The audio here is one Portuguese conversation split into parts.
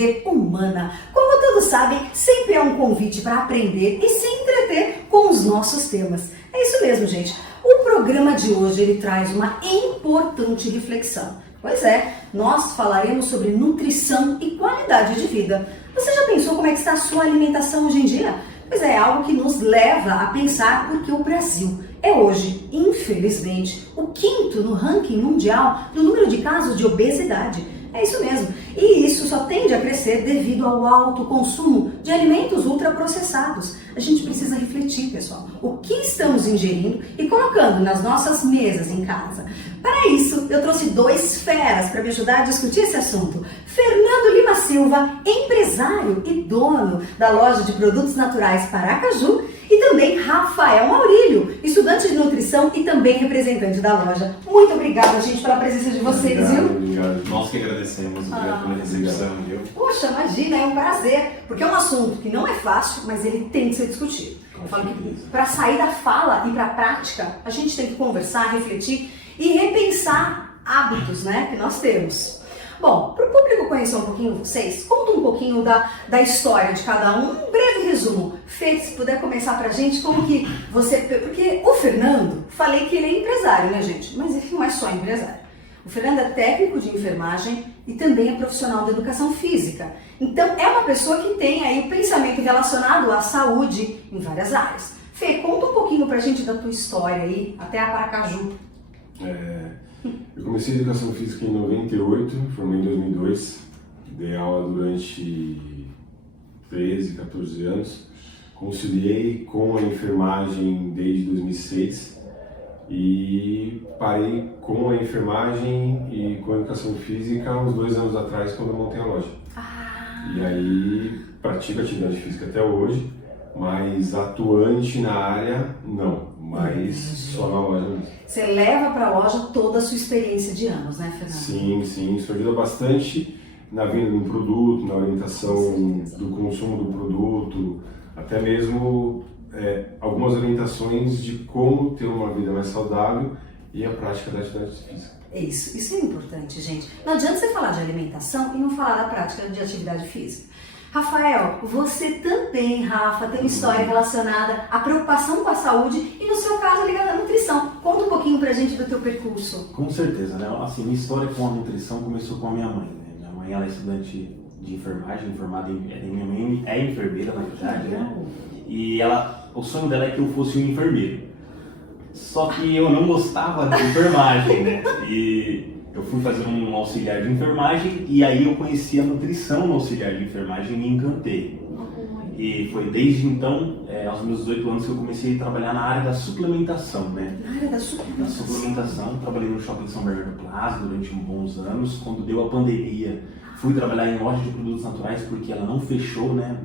TV Humana. Como todos sabem, sempre é um convite para aprender e se entreter com os nossos temas. É isso mesmo, gente. O programa de hoje ele traz uma importante reflexão. Pois é, nós falaremos sobre nutrição e qualidade de vida. Você já pensou como é que está a sua alimentação hoje em dia? Pois é, algo que nos leva a pensar porque o Brasil é hoje, infelizmente, o quinto no ranking mundial do número de casos de obesidade. É isso mesmo. E isso só tende a crescer devido ao alto consumo de alimentos ultraprocessados. A gente precisa refletir, pessoal, o que estamos ingerindo e colocando nas nossas mesas em casa. Para isso, eu trouxe dois feras para me ajudar a discutir esse assunto. Fernando Lima Silva, empresário e dono da loja de produtos naturais Paracaju, e também Rafael Maurílio, estudante de nutrição e também representante da loja. Muito obrigada, gente, pela presença de vocês, viu? Obrigado. Nós que agradecemos, obrigado pela recepção, viu? Poxa, imagina, é um prazer, porque é um assunto que não é fácil, mas ele tem que ser discutido. Eu falo que para sair da fala e para a prática, a gente tem que conversar, refletir e repensar hábitos, né, que nós temos. Bom, para o público conhecer um pouquinho vocês, conta um pouquinho da história de cada um breve resumo. Fê, se puder começar pra gente, como que você... Porque o Fernando, falei que ele é empresário, né, gente? Mas ele não é só empresário. O Fernando é técnico de enfermagem e também é profissional da educação física. Então, é uma pessoa que tem aí pensamento relacionado à saúde em várias áreas. Fê, conta um pouquinho pra gente da tua história aí, até a Paracaju. Eu comecei a educação física em 98, formei em 2002, dei aula durante 13, 14 anos, conciliei com a enfermagem desde 2006 e parei com a enfermagem e com a educação física uns 2 anos atrás, quando eu montei a loja. E aí pratico atividade física até hoje, mas atuante na área, não. Mas só na loja mesmo. Você leva para a loja toda a sua experiência de anos, né, Fernando? Sim, isso ajuda bastante na venda do produto, na orientação do consumo do produto, até mesmo algumas orientações de como ter uma vida mais saudável e a prática da atividade física. Isso é importante, gente. Não adianta você falar de alimentação e não falar da prática de atividade física. Rafael, você também, Rafa, tem uma história relacionada à preocupação com a saúde e, no seu caso, ligada à nutrição. Conta um pouquinho pra gente do teu percurso. Com certeza, né? Assim, minha história com a nutrição começou com a minha mãe, né? Minha mãe, ela é estudante de enfermagem, formada minha mãe é enfermeira, na verdade, né? E o sonho dela é que eu fosse um enfermeiro. Só que eu não gostava de enfermagem, né? E eu fui fazer um auxiliar de enfermagem e aí eu conheci a nutrição no auxiliar de enfermagem e me encantei. E foi desde então, aos meus 18 anos, que eu comecei a trabalhar na área da suplementação, né? Na área da suplementação? Na suplementação, trabalhei no Shopping São Bernardo Plaza durante bons anos. Quando deu a pandemia, fui trabalhar em loja de produtos naturais porque ela não fechou, né?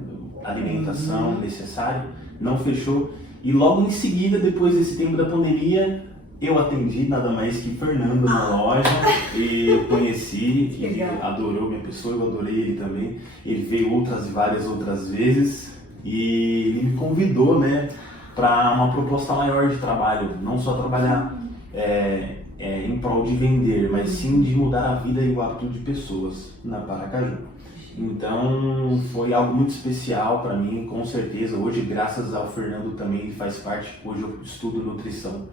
A alimentação necessária, não fechou. E logo em seguida, depois desse tempo da pandemia, eu atendi nada mais que Fernando na loja e conheci, e adorou minha pessoa, eu adorei ele também. Ele veio várias outras vezes e ele me convidou, né, para uma proposta maior de trabalho, não só trabalhar em prol de vender, mas sim de mudar a vida e o hábito de pessoas na Paracaju. Então foi algo muito especial para mim, com certeza. Hoje, graças ao Fernando também, ele faz parte. Hoje eu estudo nutrição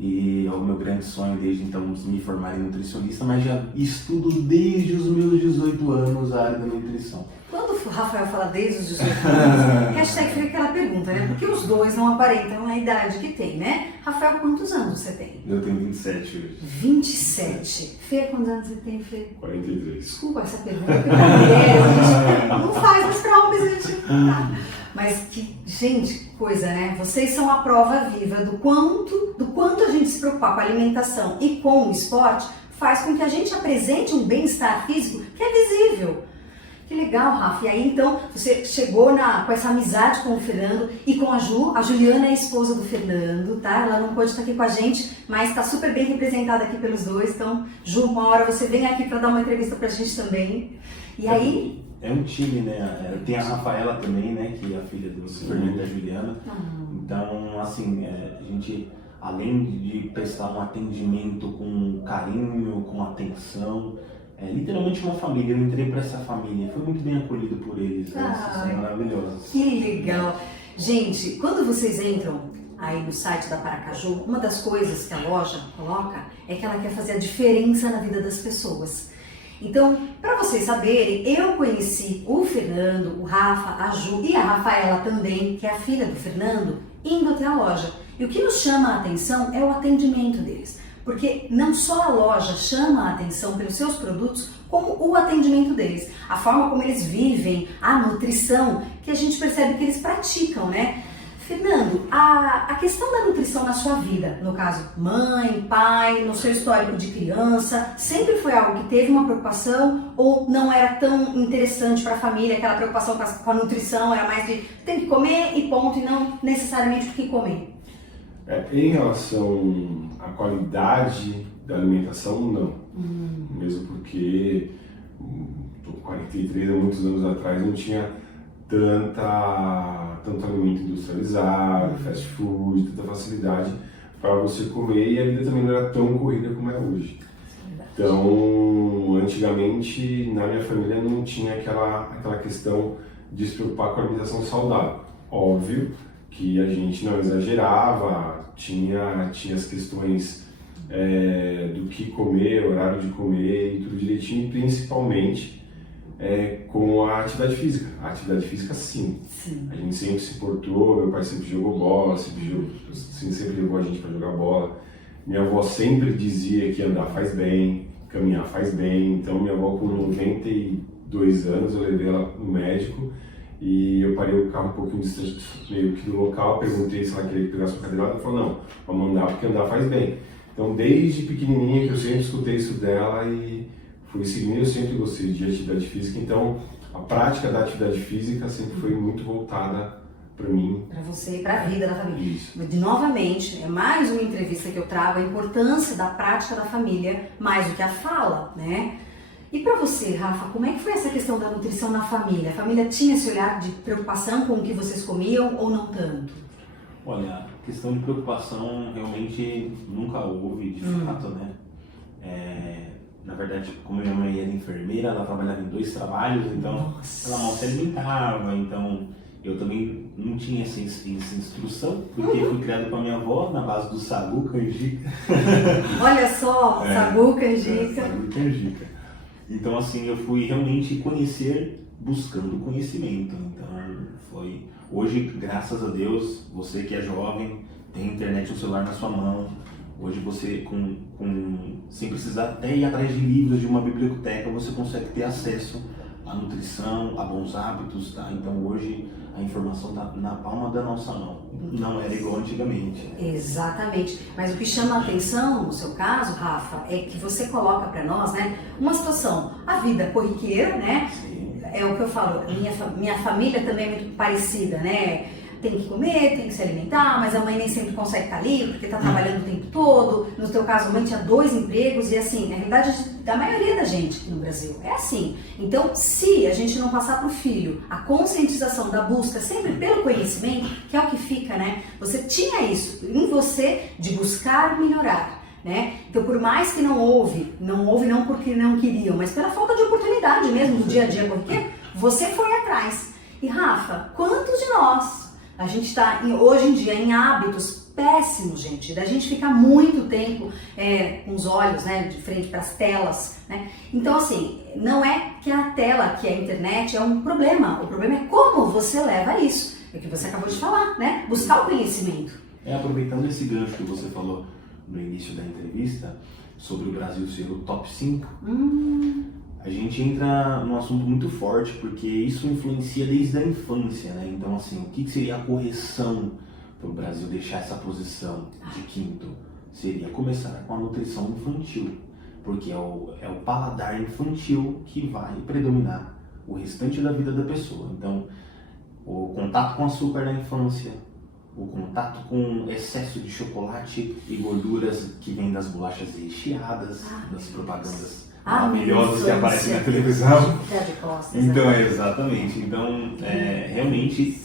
e é o meu grande sonho desde então me formar em nutricionista, mas já estudo desde os meus 18 anos a área da nutrição. Quando o Rafael fala desde os 18 anos, hashtag fica aquela pergunta, né? Porque os dois não aparentam a idade que tem, né? Rafael, quantos anos você tem? Eu tenho 27 hoje. 27. Fê, quantos anos você tem, Fê? 43. Desculpa essa pergunta, porque pra mulheres a gente não faz, mas pra homens a gente tá. Mas que, gente, que coisa, né? Vocês são a prova viva do quanto a gente se preocupar com a alimentação e com o esporte faz com que a gente apresente um bem-estar físico que é visível. Que legal, Rafa. E aí, então, você chegou com essa amizade com o Fernando e com a Ju. A Juliana é a esposa do Fernando, tá? Ela não pode estar aqui com a gente, mas está super bem representada aqui pelos dois. Então, Ju, uma hora você vem aqui para dar uma entrevista pra gente também. E aí... É um time, né? Tem a Rafaela também, né? Que é a filha do Fernando e da Juliana. Então, assim, a gente, além de prestar um atendimento com carinho, com atenção, literalmente uma família. Eu entrei para essa família, fui muito bem acolhido por eles, são maravilhosos. Que legal! Gente, quando vocês entram aí no site da Paracaju, uma das coisas que a loja coloca é que ela quer fazer a diferença na vida das pessoas. Então, para vocês saberem, eu conheci o Fernando, o Rafa, a Ju e a Rafaela também, que é a filha do Fernando, indo até a loja. E o que nos chama a atenção é o atendimento deles. Porque não só a loja chama a atenção pelos seus produtos, como o atendimento deles. A forma como eles vivem, a nutrição, que a gente percebe que eles praticam, né? Fernando, a questão da nutrição na sua vida, no caso mãe, pai, no seu histórico de criança, sempre foi algo que teve uma preocupação ou não era tão interessante para a família, aquela preocupação com a nutrição, era mais de tem que comer e ponto, e não necessariamente o que comer? Em relação à qualidade da alimentação, não. Mesmo porque, tô com 43, há muitos anos atrás, não tinha tanto alimento industrializado, fast food, tanta facilidade para você comer, e a vida também não era tão corrida como é hoje. Então, antigamente, na minha família não tinha aquela questão de se preocupar com a alimentação saudável. Óbvio que a gente não exagerava, tinha as questões do que comer, horário de comer e tudo direitinho, principalmente com a atividade física. A atividade física, sim. A gente sempre se portou, meu pai sempre jogou bola, sempre levou a gente para jogar bola. Minha avó sempre dizia que andar faz bem, caminhar faz bem. Então, minha avó com 92 anos, eu levei ela no médico e eu parei o carro um pouquinho distante, meio que do local, perguntei se ela queria que pegasse uma cadeirada, ela falou, não, vamos andar porque andar faz bem. Então, desde pequenininha que eu sempre escutei isso dela e fui seguindo, eu sempre gostei de atividade física, então a prática da atividade física sempre foi muito voltada para mim. Para você e para a vida da família. Isso. Novamente, é mais uma entrevista que eu trago, a importância da prática da família, mais do que a fala, né? E para você, Rafa, como é que foi essa questão da nutrição na família? A família tinha esse olhar de preocupação com o que vocês comiam ou não tanto? Olha, questão de preocupação realmente nunca houve, de fato, né? Na verdade, como minha mãe era enfermeira, ela trabalhava em 2 trabalhos, então ela mal se alimentava, então eu também não tinha essa instrução, porque fui criado com a minha avó na base do sagu, canjica. Olha só, sagu, canjica. Sagu, canjica. Então, assim, eu fui realmente conhecer buscando conhecimento. Então, foi... Hoje, graças a Deus, você que é jovem, tem internet no celular na sua mão. Hoje você, sem precisar até ir atrás de livros, de uma biblioteca, você consegue ter acesso à nutrição, a bons hábitos, tá? Então hoje a informação está na palma da nossa mão, não era igual antigamente. Exatamente, mas o que chama a atenção no seu caso, Rafa, é que você coloca para nós, né, uma situação, a vida corriqueira, né? Sim. É o que eu falo, minha família também é muito parecida, né? Tem que comer, tem que se alimentar, mas a mãe nem sempre consegue estar ali porque está trabalhando o tempo todo. No teu caso, a mãe tinha 2 empregos e assim, a realidade da maioria da gente aqui no Brasil é assim. Então, se a gente não passar para o filho a conscientização da busca sempre pelo conhecimento, que é o que fica, né? Você tinha isso em você de buscar melhorar, né? Então, por mais que não houve não porque não queriam, mas pela falta de oportunidade mesmo do dia a dia, porque você foi atrás. E Rafa, quantos de nós a gente está hoje em dia em hábitos péssimos, gente, da gente ficar muito tempo com os olhos, né, de frente para as telas, né? Então, assim, não é que a tela, que a internet é um problema, o problema é como você leva isso, é o que você acabou de falar, né? Buscar o conhecimento. Aproveitando esse gancho que você falou no início da entrevista, sobre o Brasil ser o top 5, a gente entra num assunto muito forte, porque isso influencia desde a infância, né? Então, assim, o que seria a correção para o Brasil deixar essa posição de 5º? Seria começar com a nutrição infantil, porque é o paladar infantil que vai predominar o restante da vida da pessoa. Então, o contato com açúcar na infância, o contato com excesso de chocolate e gorduras que vem das bolachas recheadas, das propagandas maravilhosas que aparecem na televisão. Então, exatamente. Então, realmente,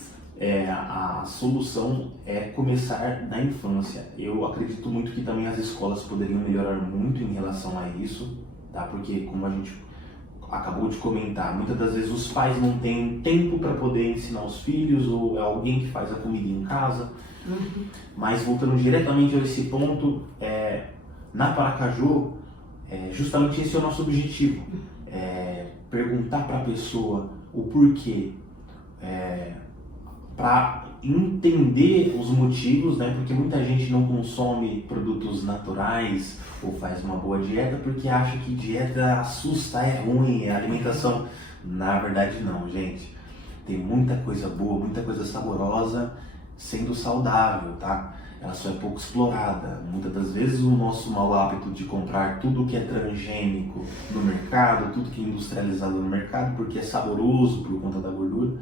a solução é começar na infância. Eu acredito muito que também as escolas poderiam melhorar muito em relação a isso, tá? Porque como a gente acabou de comentar, muitas das vezes os pais não têm tempo para poder ensinar os filhos, ou é alguém que faz a comida em casa. Mas voltando diretamente a esse ponto, na Paracaju, justamente esse é o nosso objetivo, perguntar para a pessoa o porquê, para entender os motivos, né? Porque muita gente não consome produtos naturais ou faz uma boa dieta porque acha que dieta assusta, é ruim, é alimentação. Na verdade não, gente. Tem muita coisa boa, muita coisa saborosa sendo saudável, tá? Ela só é pouco explorada. Muitas das vezes o nosso mau hábito de comprar tudo que é transgênico no mercado, tudo que é industrializado no mercado porque é saboroso por conta da gordura,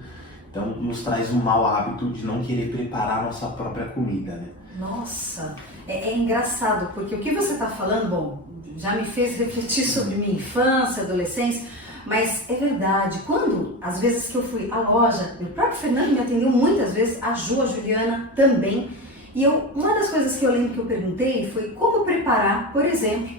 então nos traz um mau hábito de não querer preparar a nossa própria comida, né? Nossa, é engraçado, porque o que você está falando, bom, já me fez refletir sobre minha infância, adolescência, mas é verdade, quando, às vezes que eu fui à loja, o próprio Fernando me atendeu muitas vezes, a Ju, a Juliana também, e uma das coisas que eu lembro que eu perguntei foi como preparar, por exemplo,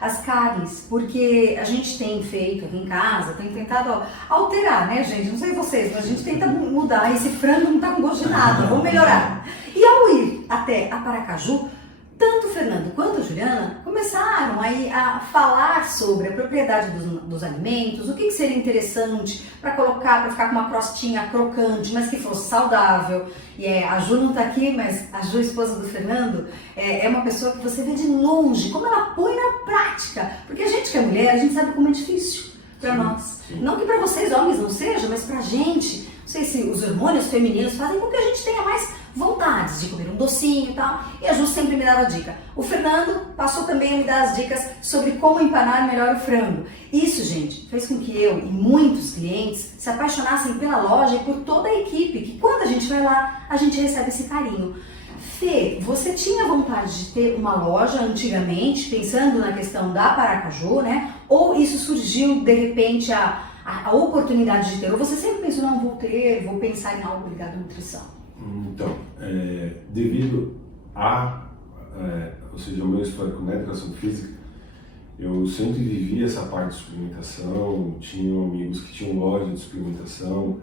as carnes, porque a gente tem feito aqui em casa, tem tentado alterar, né, gente? Não sei vocês, mas a gente tenta mudar. Esse frango não tá com gosto de nada, vamos melhorar. E ao ir até a Paracaju, tanto o Fernando quanto a Juliana começaram aí a falar sobre a propriedade dos alimentos, o que seria interessante para colocar, para ficar com uma crostinha crocante, mas que fosse saudável. E a Ju não está aqui, mas a Ju, esposa do Fernando, é uma pessoa que você vê de longe, como ela põe na prática. Porque a gente que é mulher, a gente sabe como é difícil para nós. Sim. Não que para vocês, homens, não seja, mas para a gente, não sei se os hormônios femininos fazem com que a gente tenha mais vontades de comer um docinho e tal, e a Ju sempre me dava dica. O Fernando passou também a me dar as dicas sobre como empanar melhor o frango. Isso, gente, fez com que eu e muitos clientes se apaixonassem pela loja e por toda a equipe, que quando a gente vai lá, a gente recebe esse carinho. Fê, você tinha vontade de ter uma loja antigamente, pensando na questão da Paracaju, né? Ou isso surgiu, de repente, a oportunidade de ter? Ou você sempre pensou, não, vou pensar em algo ligado à nutrição? Então, devido ou seja, o meu histórico na educação física, eu sempre vivi essa parte de suplementação, tinha amigos que tinham loja de suplementação,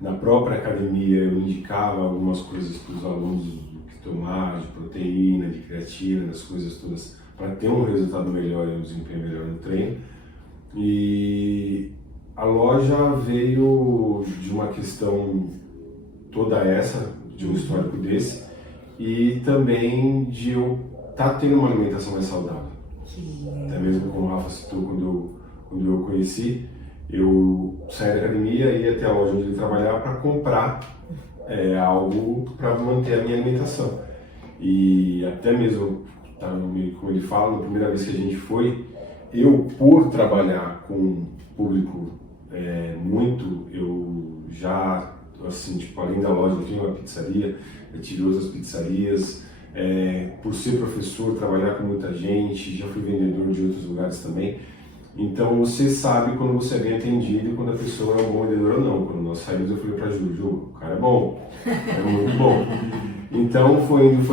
na própria academia eu indicava algumas coisas para os alunos do que tomar, de proteína, de creatina, das coisas todas, para ter um resultado melhor e um desempenho melhor no treino. E a loja veio de uma questão toda essa, de um histórico desse, e também de eu estar tendo uma alimentação mais saudável. Até mesmo como o Rafa citou, quando eu conheci, eu saí da academia e ia até a loja onde ele trabalhava para comprar algo para manter a minha alimentação. E até mesmo, como ele fala, na primeira vez que a gente foi, eu, por trabalhar com público eu já, assim, tipo, além da loja, eu tinha uma pizzaria, eu tive outras pizzarias, por ser professor, trabalhar com muita gente, já fui vendedor de outros lugares também. Então você sabe quando você é bem atendido e quando a pessoa é um bom vendedor ou não. Quando nós saímos, eu falei pra Ju, o cara é bom, é muito bom. Então foi indo,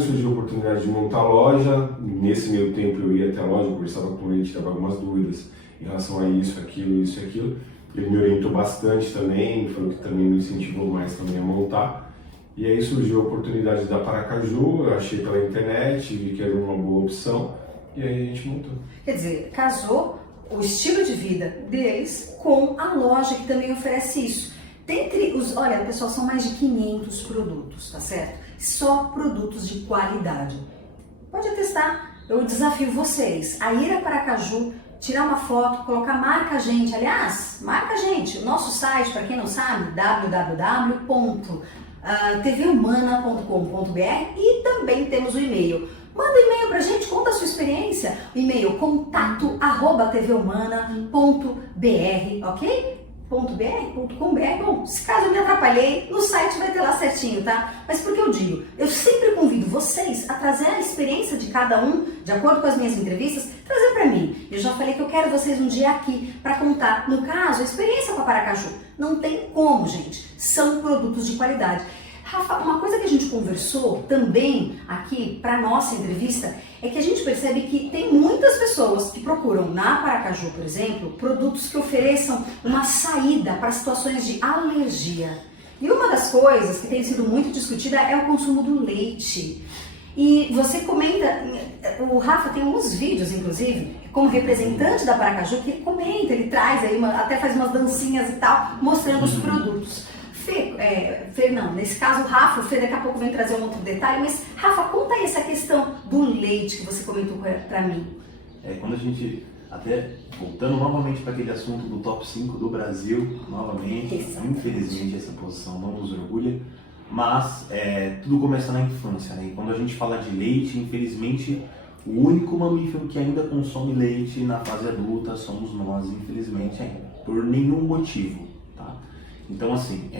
surgiu a oportunidade de montar a loja. Nesse meio tempo eu ia até a loja, conversava com ele, tirava algumas dúvidas em relação a isso, aquilo. Ele me orientou bastante também, falou que também me incentivou mais também a montar. E aí surgiu a oportunidade da Paracaju, eu achei pela internet, vi que era uma boa opção, e aí a gente montou. Quer dizer, casou o estilo de vida deles com a loja que também oferece isso. Olha, pessoal, são mais de 500 produtos, tá certo? Só produtos de qualidade. Pode testar, eu desafio vocês a ir a Paracaju, tirar uma foto, colocar marca a gente. Aliás, marca a gente. O nosso site, para quem não sabe, www.tvhumana.com.br, e também temos o e-mail. Manda um e-mail pra gente, conta a sua experiência. O e-mail contato@tvhumana.br, ok? .br.com.br. Bom, se caso eu me atrapalhei, no site vai ter lá certinho, tá? Mas por que eu digo? Eu sempre convido vocês a trazer a experiência de cada um, de acordo com as minhas entrevistas, trazer pra mim. Eu já falei que eu quero vocês um dia aqui pra contar, no caso, a experiência com a Paracaju. Não tem como, gente. São produtos de qualidade. Rafa, uma coisa que a gente conversou também aqui para nossa entrevista é que a gente percebe que tem muitas pessoas que procuram na Paracaju, por exemplo, produtos que ofereçam uma saída para situações de alergia. E uma das coisas que tem sido muito discutida é o consumo do leite. E você comenta, o Rafa tem alguns vídeos, inclusive, como representante da Paracaju, que ele comenta, ele traz aí, até faz umas dancinhas e tal, mostrando os produtos. Fê, não, nesse caso o Rafa, o Fê daqui a pouco vem trazer um outro detalhe, mas Rafa, conta aí essa questão do leite que você comentou pra mim. Quando a gente, até voltando novamente para aquele assunto do top 5 do Brasil, novamente, infelizmente essa posição não nos orgulha, mas tudo começa na infância, né? E quando a gente fala de leite, infelizmente, o único mamífero que ainda consome leite na fase adulta somos nós, infelizmente ainda, por nenhum motivo, tá? Então, assim,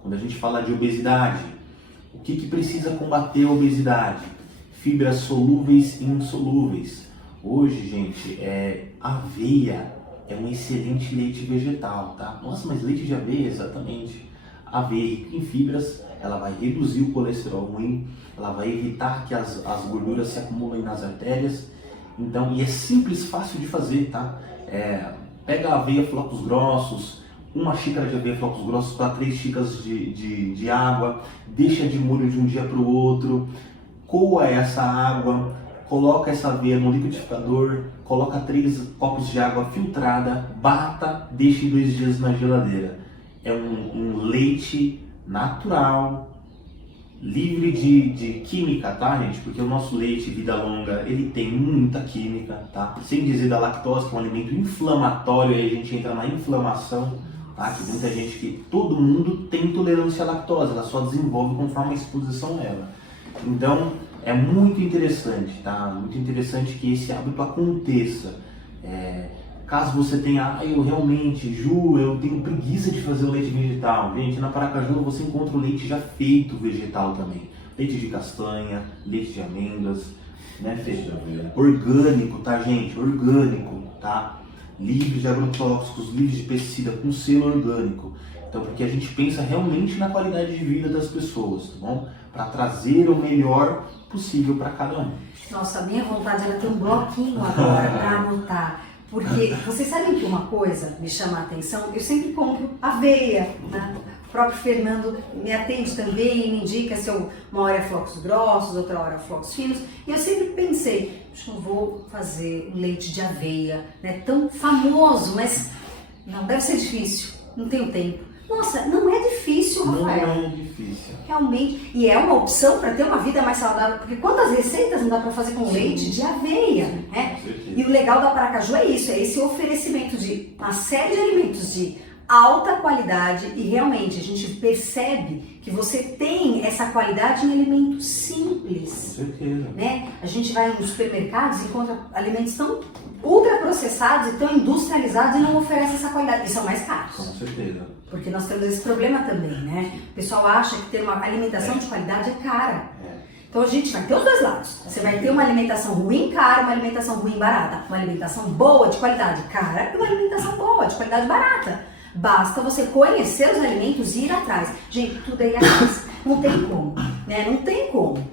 quando a gente fala de obesidade, o que precisa combater a obesidade? Fibras solúveis e insolúveis. Hoje, gente, aveia é um excelente leite vegetal, tá? Nossa, mas leite de aveia, exatamente. Aveia rica em fibras, ela vai reduzir o colesterol ruim, ela vai evitar que as gorduras se acumulem nas artérias. Então, e é simples, fácil de fazer, tá? Pega a aveia flocos grossos, uma xícara de aveia flocos grossos para 3 xícaras de água, deixa de molho de um dia para o outro, coa essa água, coloca essa aveia no liquidificador, coloca 3 copos de água filtrada, bata, deixa 2 dias na geladeira. É um leite natural, livre de química, tá, gente? Porque o nosso leite vida longa, ele tem muita química, tá? Sem dizer da lactose, que é um alimento inflamatório, aí a gente entra na inflamação, tá? Que muita gente, que todo mundo tem intolerância à lactose, ela só desenvolve conforme a exposição a ela. Então, é muito interessante, tá? Muito interessante que esse hábito aconteça. Caso você tenha, eu realmente, Ju, eu tenho preguiça de fazer o leite vegetal. Gente, na Paracaju você encontra o leite já feito vegetal também. Leite de castanha, leite de amêndoas, né, Fê? Orgânico, tá, gente? Orgânico, tá? Livre de agrotóxicos, livre de pesticida, com selo orgânico. Então, porque a gente pensa realmente na qualidade de vida das pessoas, tá bom? Para trazer o melhor possível para cada um. Nossa, a minha vontade era ter um bloquinho agora para anotar. Porque vocês sabem que uma coisa me chama a atenção, eu sempre compro aveia, né? O próprio Fernando me atende também e me indica se uma hora é flocos grossos, outra hora é flocos finos. E eu sempre pensei, acho que eu vou fazer um leite de aveia, né? Tão famoso, mas não deve ser difícil, não tenho tempo. Nossa, não é difícil, Rafael. Não é difícil. Realmente. E é uma opção para ter uma vida mais saudável, porque quantas receitas não dá para fazer com leite de aveia, né? E o legal da Paracaju é isso, é esse oferecimento de uma série de alimentos de alta qualidade e realmente a gente percebe que você tem essa qualidade em alimentos simples. Com certeza. Né? A gente vai nos supermercados e encontra alimentos tão ultraprocessados e tão industrializados e não oferece essa qualidade. E são mais caros. Com certeza. Porque nós temos esse problema também, né? O pessoal acha que ter uma alimentação de qualidade é cara. Então a gente vai ter os dois lados. Você vai ter uma alimentação ruim cara, uma alimentação ruim barata. Uma alimentação boa de qualidade cara e uma alimentação boa de qualidade barata. Basta você conhecer os alimentos e ir atrás. Gente, tudo aí atrás. Não tem como, né? Não tem como.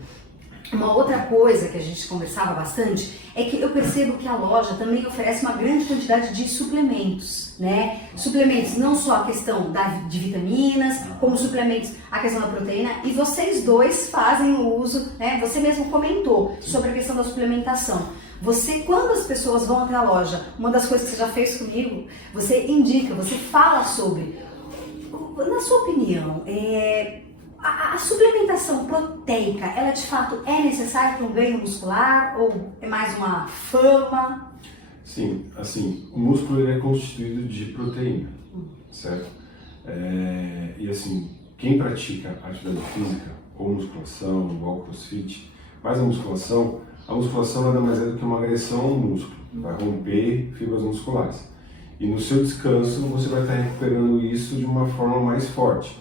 Uma outra coisa que a gente conversava bastante é que eu percebo que a loja também oferece uma grande quantidade de suplementos, né? Suplementos não só a questão de vitaminas, como suplementos a questão da proteína. E vocês dois fazem o uso, né? Você mesmo comentou sobre a questão da suplementação. Você, quando as pessoas vão até a loja, uma das coisas que você já fez comigo, você indica, você fala sobre, na sua opinião, a suplementação proteica, ela de fato é necessária para um ganho muscular ou é mais uma fama? Sim, assim, o músculo ele é constituído de proteína, certo? E assim, quem pratica atividade física, ou musculação, ou crossfit, faz a musculação nada mais é do que uma agressão ao músculo, vai romper fibras musculares. E no seu descanso você vai estar recuperando isso de uma forma mais forte.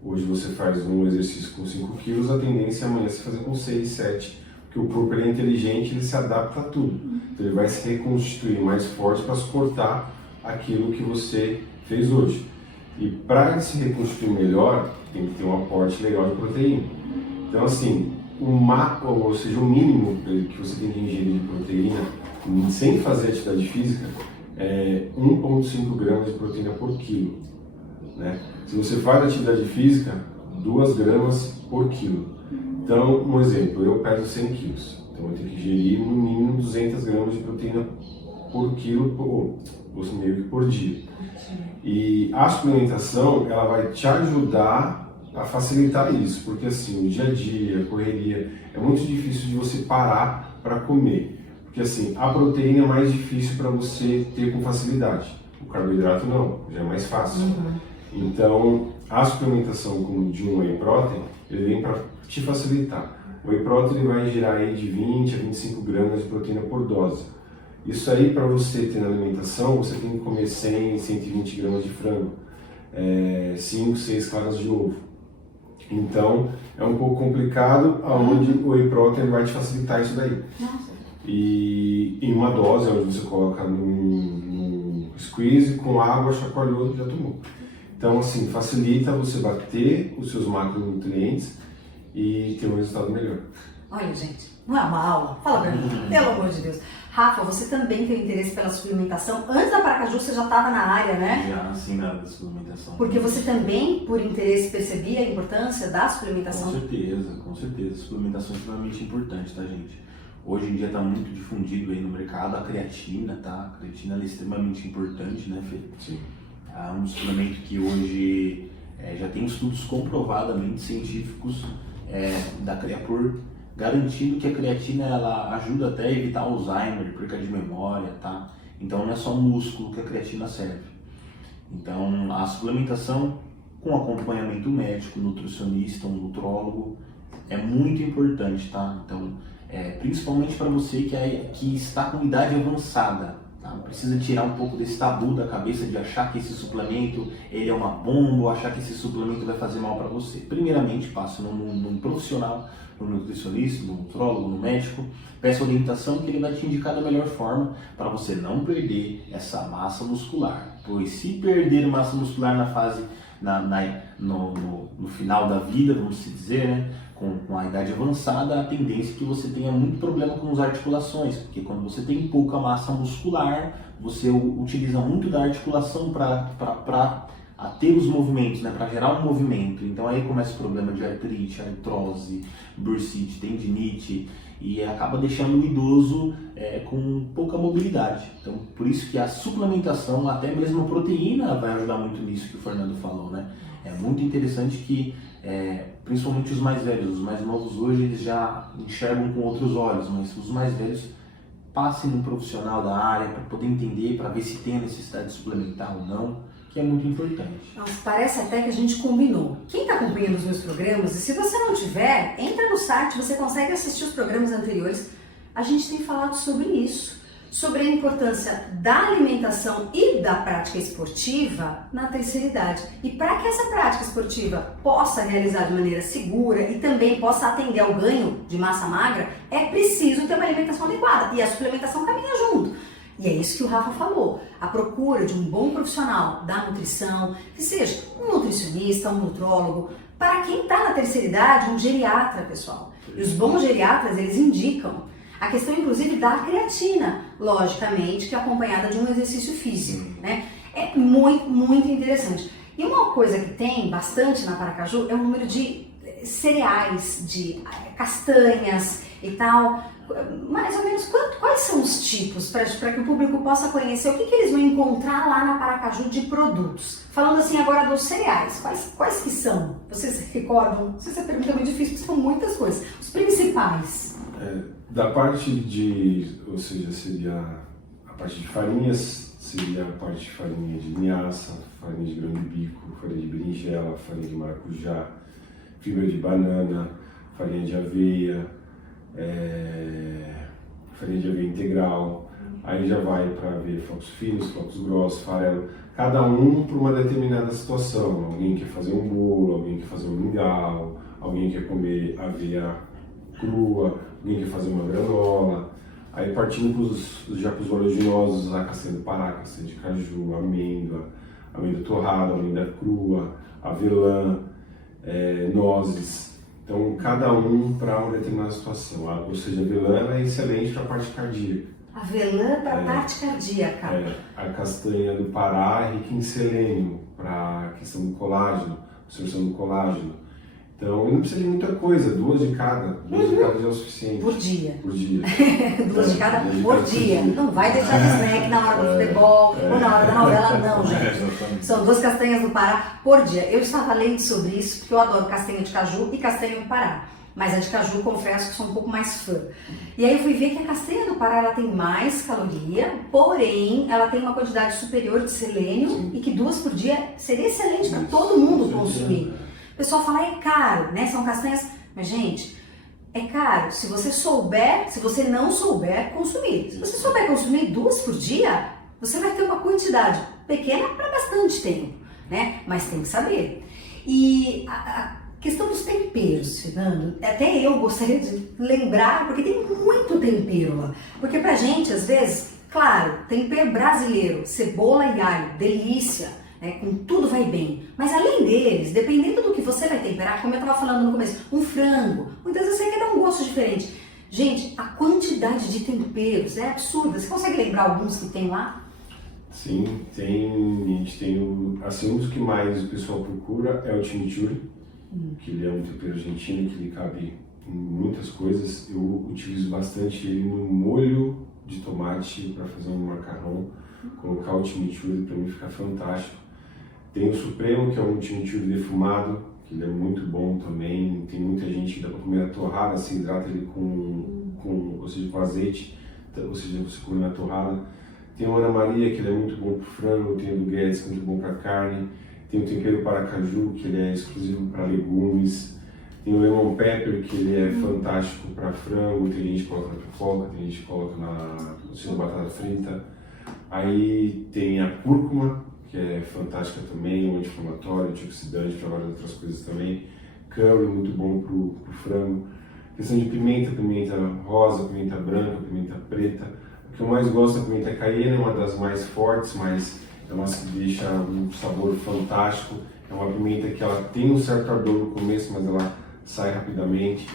Hoje você faz um exercício com 5 quilos, a tendência é amanhã você fazer com 6, 7, porque o corpo ele é inteligente, ele se adapta a tudo. Então ele vai se reconstituir mais forte para suportar aquilo que você fez hoje. E para se reconstruir melhor, tem que ter um aporte legal de proteína. Então, assim, ou seja, o mínimo que você tem que ingerir de proteína sem fazer atividade física é 1,5 gramas de proteína por quilo, né? Se você faz atividade física, 2 gramas por quilo. Então, um exemplo, eu peso 100 quilos, então eu tenho que ingerir no mínimo 200 gramas de proteína por quilo, ou meio que por dia. E a suplementação, ela vai te ajudar a facilitar isso, porque assim, o dia a dia, a correria, é muito difícil de você parar para comer. Porque assim, a proteína é mais difícil para você ter com facilidade. O carboidrato não, já é mais fácil. Então, a suplementação como de um whey protein, ele vem para te facilitar. O whey protein ele vai gerar aí de 20 a 25 gramas de proteína por dose. Isso aí, para você ter na alimentação, você tem que comer 100, 120 gramas de frango, 5, 6 claras de ovo. Então, é um pouco complicado, aonde o whey protein vai te facilitar isso daí. E em uma dose, onde você coloca num squeeze, com água, chacoalhou, já tomou. Então, assim, facilita você bater os seus macronutrientes e ter um resultado melhor. Olha, gente, não é uma aula? Fala pra mim, pelo amor de Deus. Rafa, você também tem interesse pela suplementação? Antes da Paracaju, você já estava na área, né? Já, sim, da suplementação. Porque você também, por interesse, percebia a importância da suplementação? Com certeza. A suplementação é extremamente importante, tá, gente? Hoje em dia está muito difundido aí no mercado a creatina, tá? A creatina é extremamente importante, né, Fê? Sim. É um suplemento que hoje já tem estudos comprovadamente científicos garantindo que a creatina ela ajuda até a evitar Alzheimer, perca de memória, tá? Então não é só músculo que a creatina serve. Então a suplementação com acompanhamento médico, nutricionista, um nutrólogo é muito importante, tá? Então principalmente para você que está com idade avançada, tá? Precisa tirar um pouco desse tabu da cabeça de achar que esse suplemento ele é uma bomba, ou achar que esse suplemento vai fazer mal para você. Primeiramente, passe num profissional, no nutricionista, no nutrólogo, no médico, peça orientação que ele vai te indicar da melhor forma para você não perder essa massa muscular. Pois se perder massa muscular na fase, no final da vida, vamos dizer, né? Com a idade avançada, a tendência é que você tenha muito problema com as articulações, porque quando você tem pouca massa muscular, você utiliza muito da articulação para ter os movimentos, né, para gerar um movimento. Então aí começa o problema de artrite, artrose, bursite, tendinite, e acaba deixando o idoso com pouca mobilidade. Então por isso que a suplementação, até mesmo a proteína, vai ajudar muito nisso que o Fernando falou, né? É muito interessante que principalmente os mais velhos, os mais novos hoje eles já enxergam com outros olhos, mas os mais velhos passem num profissional da área para poder entender, para ver se tem a necessidade de suplementar ou não, que é muito importante. Nossa, parece até que a gente combinou. Quem está acompanhando os meus programas, e se você não tiver, entra no site, você consegue assistir os programas anteriores. A gente tem falado sobre isso, sobre a importância da alimentação e da prática esportiva na terceira idade. E para que essa prática esportiva possa realizar de maneira segura e também possa atender ao ganho de massa magra, é preciso ter uma alimentação adequada e a suplementação caminha junto. E é isso que o Rafa falou, a procura de um bom profissional da nutrição, que seja um nutricionista, um nutrólogo, para quem está na terceira idade, um geriatra, pessoal. E os bons geriatras, eles indicam a questão, inclusive, da creatina, logicamente, que é acompanhada de um exercício físico, né? É muito, muito interessante. E uma coisa que tem bastante na Paracaju é o número de cereais, de castanhas e tal. Mais ou menos, quais são os tipos, para que o público possa conhecer o que eles vão encontrar lá na Paracaju de produtos? Falando assim agora dos cereais, quais que são? Vocês recordam? Não sei se essa pergunta é muito difícil, porque são muitas coisas. Os principais. Da parte ou seja, seria a parte de farinhas, seria a parte de farinha de linhaça, farinha de grão de bico, farinha de berinjela, farinha de maracujá, fibra de banana, farinha de aveia, farinha de aveia integral, aí já vai para ver flocos finos, flocos grossos, farelo, cada um para uma determinada situação. Alguém quer fazer um bolo, alguém quer fazer um mingau, alguém quer comer aveia crua, alguém quer fazer uma granola. Aí partindo já para os oleaginosos, a castanha do Pará, castanha de caju, amêndoa, amêndoa torrada, amêndoa crua, avelã, nozes. Então, cada um para uma determinada situação. Ou seja, a avelã ela é excelente para a parte cardíaca. Avelã para a parte cardíaca. A castanha do Pará é rica em selênio para a questão do colágeno, absorção do colágeno. Então, não precisa de muita coisa, 2 de cada já é o suficiente. Por dia. Por dia. 2 de cada por dia. Não vai deixar de snack na hora do futebol ou na hora da novela, não, gente. São 2 castanhas do Pará por dia. Eu estava lendo sobre isso porque eu adoro castanha de caju e castanha do Pará. Mas a de caju, confesso que sou um pouco mais fã. E aí eu fui ver que a castanha do Pará ela tem mais caloria, porém ela tem uma quantidade superior de selênio e que 2 por dia seria excelente para todo mundo consumir. O pessoal fala, é caro, né? São castanhas... Mas, gente, é caro se você souber, se você não souber consumir. Se você souber consumir 2 por dia, você vai ter uma quantidade pequena para bastante tempo, né? Mas tem que saber. E a questão dos temperos, Fernando, até eu gostaria de lembrar, porque tem muito tempero lá. Porque pra gente, às vezes, claro, tempero brasileiro, cebola e alho, delícia. Com tudo vai bem, mas além deles, dependendo do que você vai temperar, como eu estava falando no começo, um frango, muitas vezes você quer dar um gosto diferente. Gente, a quantidade de temperos é absurda. Você consegue lembrar alguns que tem lá? Sim, tem. A gente tem assim, um dos que mais o pessoal procura é o chimichurri, que ele é um tempero argentino que ele cabe em muitas coisas. Eu utilizo bastante ele no molho de tomate para fazer um macarrão, colocar o chimichurri, para mim fica fantástico. Tem o Supremo, que é um chimichurri defumado, que ele é muito bom também. Tem muita gente que dá para comer a torrada, se hidrata ele ou seja, com azeite, ou seja, você come na torrada. Tem o Ana Maria, que ele é muito bom para frango. Tem o do Guedes, que é muito bom para carne. Tem o tempero Paracaju, que ele é exclusivo para legumes. Tem o Lemon Pepper, que ele é fantástico para frango. Tem gente que coloca na pipoca, tem gente que coloca na batata frita. Aí tem a cúrcuma, que é fantástica também, um anti-inflamatório, antioxidante, para várias outras coisas também. Curry, muito bom pro frango. Questão de pimenta rosa, pimenta branca, pimenta preta. O que eu mais gosto da pimenta caiena, é uma das mais fortes, mas é uma que deixa um sabor fantástico. É uma pimenta que ela tem um certo ardor no começo, mas ela sai rapidamente.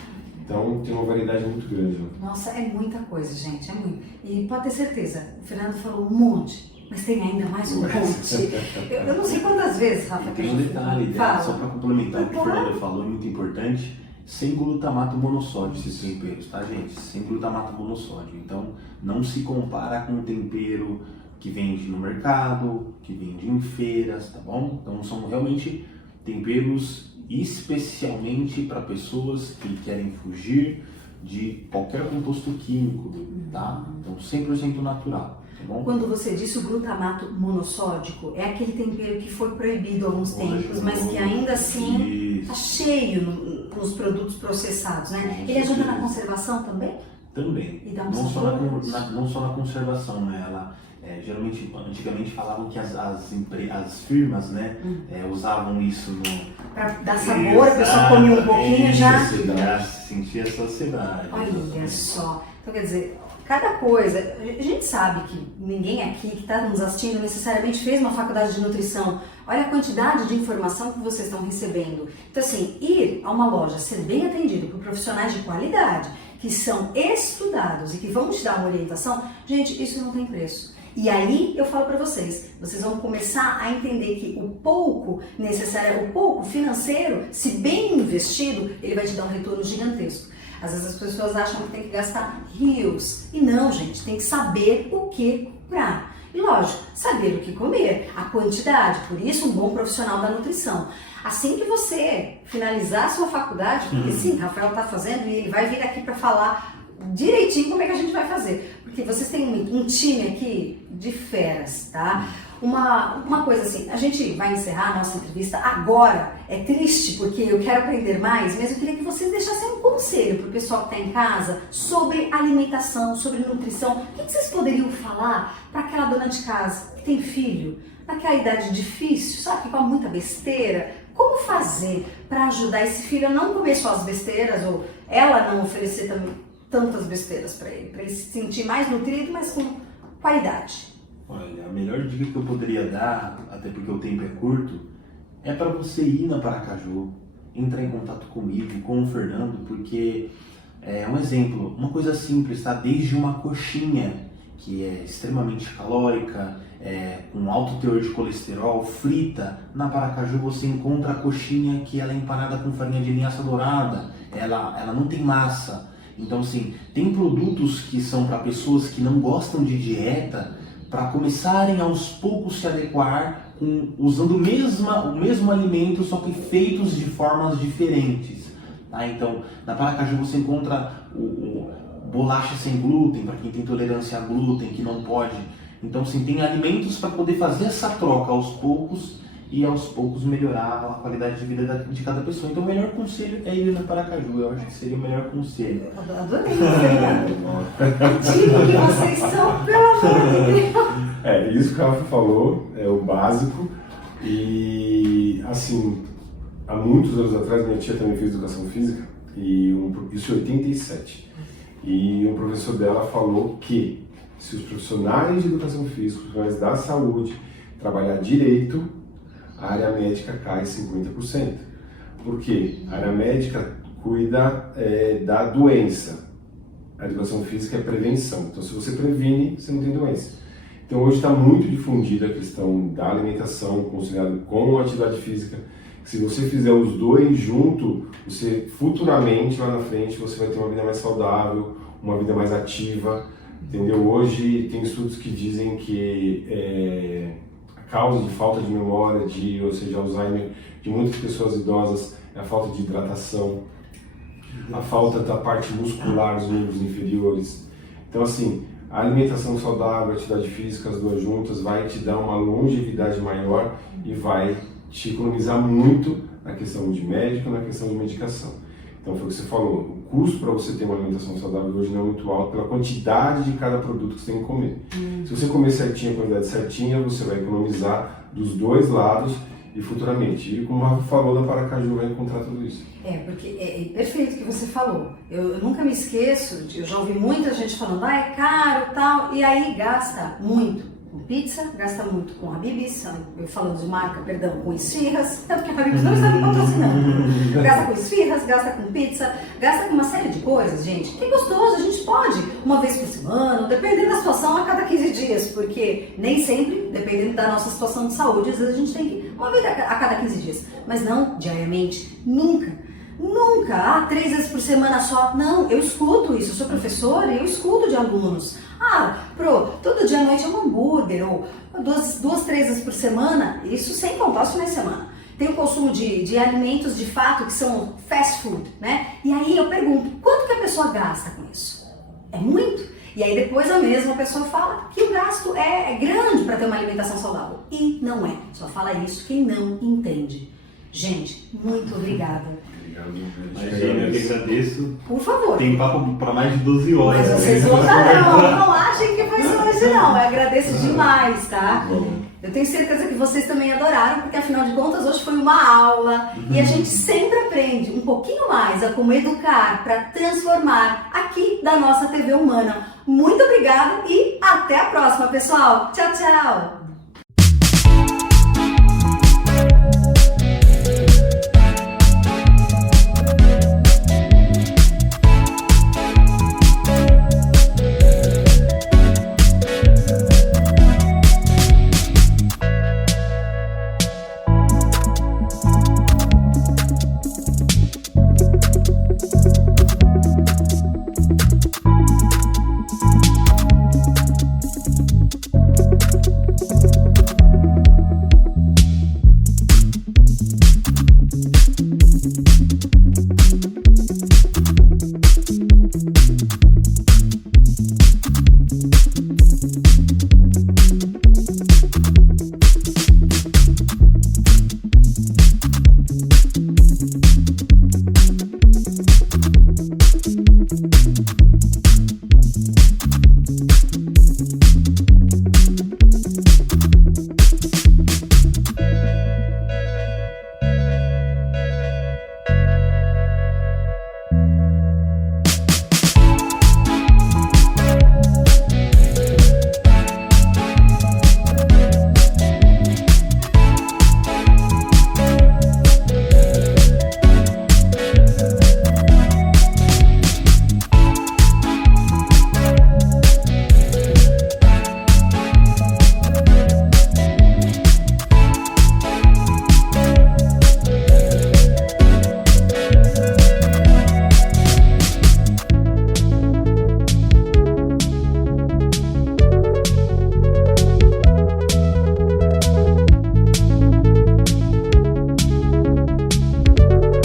Então tem uma variedade muito grande. Nossa, é muita coisa, gente, é muito. E pode ter certeza, o Fernando falou um monte. Mas tem ainda mais um monte. Eu não sei quantas vezes, Rafa, que a gente gente detalhe, só para complementar o que o Fernando falou, é muito importante, sem glutamato monossódio esses temperos, tá, gente? Sem glutamato monossódio. Então, não se compara com um tempero que vende no mercado, que vende em feiras, tá bom? Então, são realmente temperos especialmente para pessoas que querem fugir de qualquer composto químico, tá? Então, 100% natural. Quando você disse o glutamato monossódico, é aquele tempero que foi proibido há alguns tempos, mas que ainda assim está cheio nos produtos processados, né? Ele ajuda na conservação também? Também. E dá um não só na conservação, né? Ela, geralmente, antigamente falavam que as firmas, né, usavam isso para dar sabor, a pessoa comia um pouquinho já sentia a saciedade. Olha só. Então, quer dizer, cada coisa, a gente sabe que ninguém aqui que está nos assistindo necessariamente fez uma faculdade de nutrição. Olha a quantidade de informação que vocês estão recebendo. Então, assim, ir a uma loja, ser bem atendido por profissionais de qualidade, que são estudados e que vão te dar uma orientação, gente, isso não tem preço. E aí eu falo para vocês vão começar a entender que o pouco necessário, o pouco financeiro, se bem investido, ele vai te dar um retorno gigantesco. Às vezes as pessoas acham que tem que gastar rios. E não, gente, tem que saber o que comprar. E lógico, saber o que comer, a quantidade, por isso um bom profissional da nutrição. Assim que você finalizar a sua faculdade, porque sim, Rafael está fazendo e ele vai vir aqui para falar direitinho como é que a gente vai fazer. Porque vocês têm um time aqui de feras, tá? Uma coisa assim, a gente vai encerrar a nossa entrevista agora. É triste porque eu quero aprender mais, mas eu queria que vocês deixassem um conselho para o pessoal que está em casa sobre alimentação, sobre nutrição. O que vocês poderiam falar para aquela dona de casa que tem filho, naquela idade difícil, sabe, que come muita besteira? Como fazer para ajudar esse filho a não comer só as besteiras ou ela não oferecer também tantas besteiras para ele se sentir mais nutrido, mas com qualidade? Olha, a melhor dica que eu poderia dar, até porque o tempo é curto, é para você ir na Paracaju, entrar em contato comigo, com o Fernando, porque é um exemplo, uma coisa simples, tá? Desde uma coxinha, que é extremamente calórica, com alto teor de colesterol, frita. Na Paracaju você encontra a coxinha que ela é empanada com farinha de linhaça dourada, ela não tem massa. Então, assim, tem produtos que são para pessoas que não gostam de dieta, para começarem aos poucos se adequar usando o mesmo alimento, só que feitos de formas diferentes. Tá? Então, na Paracaju você encontra o bolacha sem glúten, para quem tem tolerância a glúten, que não pode. Então, sim, tem alimentos para poder fazer essa troca aos poucos e aos poucos melhorar a qualidade de vida de cada pessoa. Então, o melhor conselho é ir na Paracaju. Eu acho que seria o melhor conselho. Adorei, Fernando. Digo que vocês são, pelo amor de Deus. Isso que o Rafa falou é o básico. E, assim, há muitos anos atrás, minha tia também fez educação física, isso em 87. E um professor dela falou que se os profissionais de educação física, os profissionais da saúde, trabalhar direito, a área médica cai 50%. Por quê? A área médica cuida da doença. A educação física é prevenção. Então, se você previne, você não tem doença. Então, hoje está muito difundida a questão da alimentação conciliada com a atividade física. Se você fizer os dois junto, você futuramente, lá na frente, você vai ter uma vida mais saudável, uma vida mais ativa, entendeu? Hoje tem estudos que dizem que a causa de falta de memória, ou seja, Alzheimer, de muitas pessoas idosas é a falta de hidratação, a falta da parte muscular dos membros inferiores. Então, assim, a alimentação saudável, a atividade física, as duas juntas, vai te dar uma longevidade maior e vai te economizar muito na questão de médico, na questão de medicação. Então foi o que você falou, o custo para você ter uma alimentação saudável hoje não é muito alto pela quantidade de cada produto que você tem que comer. Se você comer certinho, a quantidade certinha, você vai economizar dos dois lados e futuramente. E como o Rafa falou, na Paracaju vai encontrar tudo isso. Porque é perfeito o que você falou. Eu nunca me esqueço, eu já ouvi muita gente falando, é caro e tal, e aí gasta muito com pizza, gasta muito com Habib's, eu falando de marca, perdão, com esfirras, tanto que a Habib's não está me patrocinando. Gasta com esfirras, gasta com pizza, gasta com uma série de coisas, gente. Que gostoso, a gente pode, uma vez por semana, dependendo da situação, a cada 15 dias, porque nem sempre, dependendo da nossa situação de saúde, às vezes a gente tem que uma vez a cada 15 dias, mas não diariamente, nunca. 3 vezes por semana só. Não, eu escuto isso, eu sou professora e eu escuto de alunos. Todo dia à noite é um hambúrguer, ou 2, 3 vezes por semana, isso sem contar os finais de semana. Tem o consumo de alimentos de fato que são fast food, né? E aí eu pergunto, quanto que a pessoa gasta com isso? É muito? E aí depois a mesma pessoa fala que o gasto é grande para ter uma alimentação saudável. E não é. Só fala isso quem não entende. Gente, muito obrigada. Imagina, eu que agradeço. Por favor. Tem papo para mais de 12 horas. Mas vocês não achem que foi só hoje não. Eu agradeço demais, tá? Eu tenho certeza que vocês também adoraram, porque afinal de contas hoje foi uma aula e a gente sempre aprende um pouquinho mais a como educar para transformar aqui da nossa TV Humana. Muito obrigada e até a próxima, pessoal. Tchau, tchau.